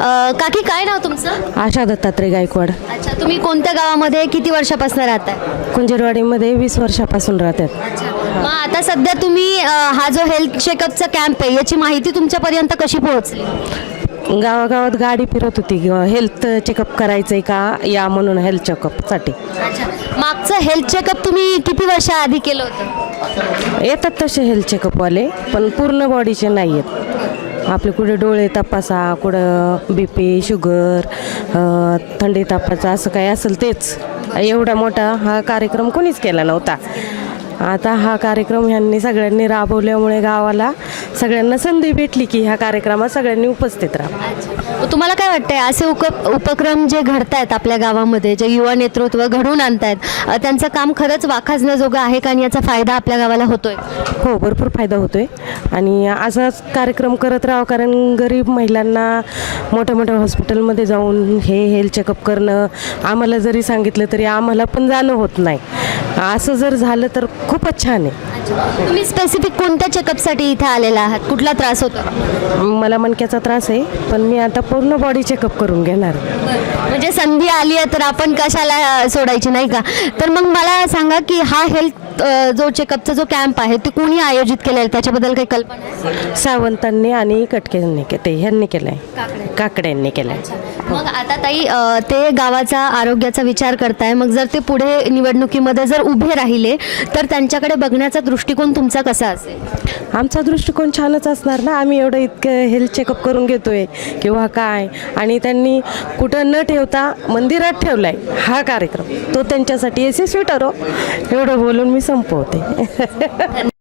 अ, काकी काय नाव तुमचं? आशा दत्तात्रय गायकवाड. अच्छा तुम्ही कोणत्या गावामध्ये किती वर्षापासून राहताय? कुंजरवाडीमध्ये वीस वर्षापासून राहतात. मग आता सध्या तुम्ही अ, हा जो हेल्थ चेकअपचा कॅम्प आहे याची माहिती तुमच्यापर्यंत कशी पोहोचली? गावागावात गाडी फिरत होती हेल्थ चेकअप करायचं आहे का? या म्हणून हेल्थ चेकअपसाठी. अच्छा. मागचं हेल्थ चेकअप तुम्ही किती वर्षाआधी केलं होतं? येतात तसे हेल्थ चेकअपवाले पण पूर्ण बॉडीचे नाही आहेत आपले कुठे डोळे तपासा कुठं बी पी शुगर थंडी तापाचा असं काही असेल तेच. एवढा मोठा हा कार्यक्रम कोणीच केला नव्हता. आता हा कार्यक्रम ह्यांनी सगळ्यांनी राबवल्यामुळे गावाला सगळ्यांना संधी भेटली की ह्या कार्यक्रमात सगळ्यांनी उपस्थित राहा तुम्हाला काय वाटतंय असे उप उपक्रम जे घडतायत आपल्या गावामध्ये जे युवा नेतृत्व घडवून आणतायत त्यांचं काम खरंच वाखाजण्याजोगं आहे का? आणि याचा फायदा आपल्या गावाला होतोय? हो भरपूर फायदा होतोय. आणि असाच कार्यक्रम करत राहावं कारण गरीब महिलांना मोठ्या मोठ्या हॉस्पिटलमध्ये जाऊन हे हेल्थ चेकअप करणं आम्हाला जरी सांगितलं तरी आम्हाला पण जाणं होत नाही. असं जर झालं तर खूपच छान आहे. तुम्ही स्पेसिफिक कोणत्या चेकअपसाठी इथे आलेला आहात? कुठला त्रास होतो? मला मणक्याचा त्रास आहे पण मी आता पूर्ण बॉडी चेकअप करून घेणार. म्हणजे संधी आली आहे तर आपण कशाला सोडायची नाही का? तर मग मला सांगा की हा हेल्थ जो चेकअपचा जो कॅम्प आहे ते कोणी आयोजित केलेला आहे? त्याच्याबद्दल काही कल्पना आहे? सावंतांनी आणि कटकेंनी के ते ह्यांनी केलं आहे काकड्यांनी केलं आहे मग आता ताई ते गावाचा आरोग्याचा विचार करताय. मग जर ते पुढे निवडणुकीमध्ये जर उभे राहिले तर त्यांच्याकडे बघण्याचा दृष्टिकोन तुमचा कसा असेल? आमचा दृष्टिकोन छानच असणार ना. आम्ही एवढं इतकं हेल्थ चेकअप करून घेतोय किंवा काय. आणि त्यांनी कुठं न ठेवता मंदिरात ठेवलाय हा कार्यक्रम. तो त्यांच्यासाठी यशस्वी ठरो. एवढं बोलून मी São Pote.